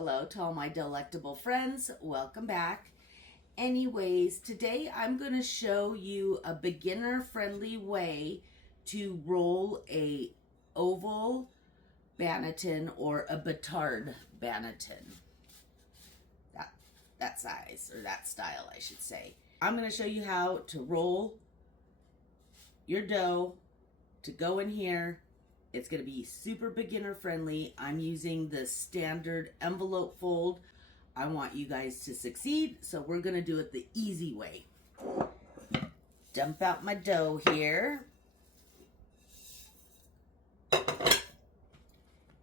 Hello to all my delectable friends. Welcome back. Anyways, today I'm going to show you a beginner-friendly way to roll a oval banneton or a Batard banneton. That size, or that style, I should say. I'm going to show you how to roll your dough to go in here. It's going to be super beginner friendly. I'm using the standard envelope fold. I want you guys to succeed, so we're going to do it the easy way. Dump out my dough here.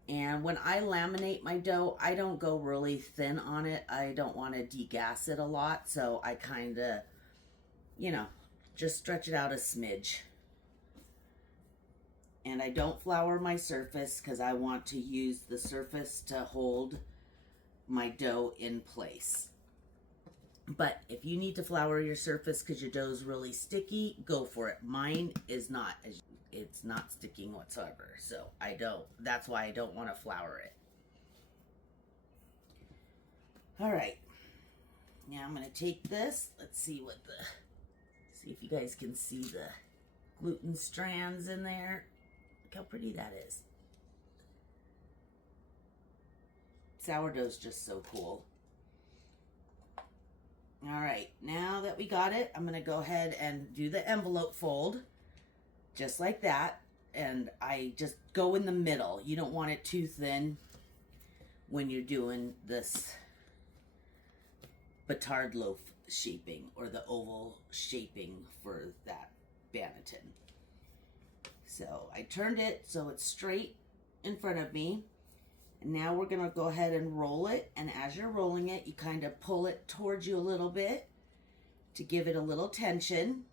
And when I laminate my dough, I don't go really thin on it. I don't want to degas it a lot, so I kind of, just stretch it out a smidge. And I don't flour my surface because I want to use the surface to hold my dough in place. But if you need to flour your surface because your dough is really sticky, go for it. Mine is not. It's not sticking whatsoever. So that's why I don't want to flour it. All right. Now I'm going to take this. Let's see if you guys can see the gluten strands in there. Look how pretty that is. Sourdough's just so cool. All right, now that we got it, I'm gonna go ahead and do the envelope fold, just like that. And I just go in the middle. You don't want it too thin when you're doing this Batard loaf shaping or the oval shaping for that banneton. So I turned it so it's straight in front of me. And now we're going to go ahead and roll it. And as you're rolling it, you kind of pull it towards you a little bit to give it a little tension.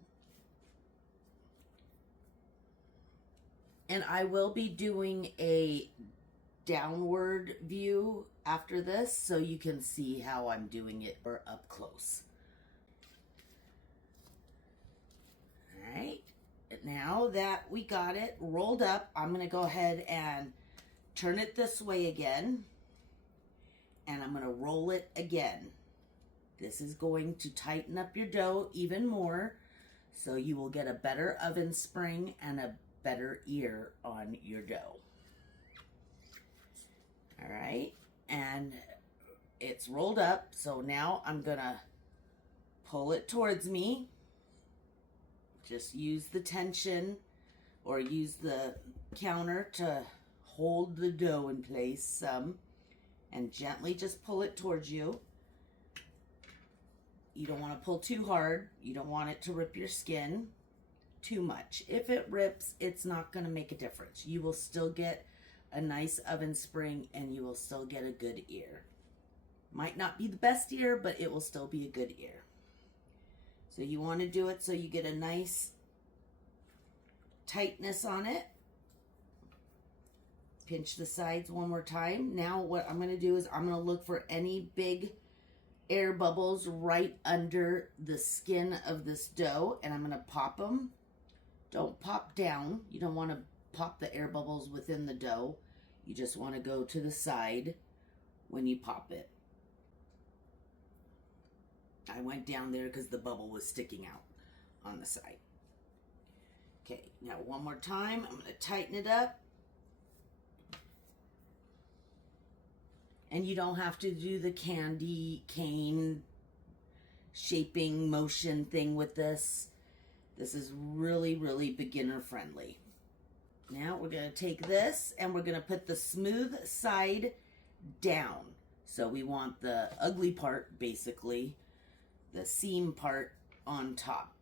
And I will be doing a downward view after this so you can see how I'm doing it or up close. All right. Now that we got it rolled up, I'm going to go ahead and turn it this way again. And I'm going to roll it again. This is going to tighten up your dough even more, so you will get a better oven spring and a better ear on your dough. All right. And it's rolled up, so now I'm going to pull it towards me. Just use the tension or use the counter to hold the dough in place some and gently just pull it towards you. You don't want to pull too hard. You don't want it to rip your skin too much. If it rips, it's not going to make a difference. You will still get a nice oven spring and you will still get a good ear. Might not be the best ear, but it will still be a good ear. So you want to do it so you get a nice tightness on it. Pinch the sides one more time. Now what I'm going to do is I'm going to look for any big air bubbles right under the skin of this dough, and I'm going to pop them. Don't pop down. You don't want to pop the air bubbles within the dough. You just want to go to the side when you pop it. I went down there because the bubble was sticking out on the side. Okay, now one more time. I'm going to tighten it up. And you don't have to do the candy cane shaping motion thing with this. This is really, really beginner friendly. Now we're going to take this and we're going to put the smooth side down. So we want the ugly part, basically, the seam part on top.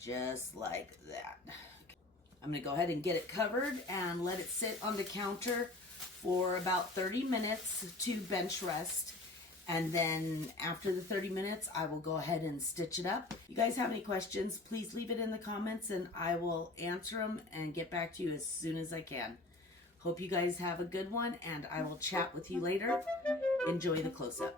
Just like that. I'm going to go ahead and get it covered and let it sit on the counter for about 30 minutes to bench rest. And then after the 30 minutes, I will go ahead and stitch it up. You guys have any questions, please leave it in the comments and I will answer them and get back to you as soon as I can. Hope you guys have a good one and I will chat with you later. Enjoy the close-up.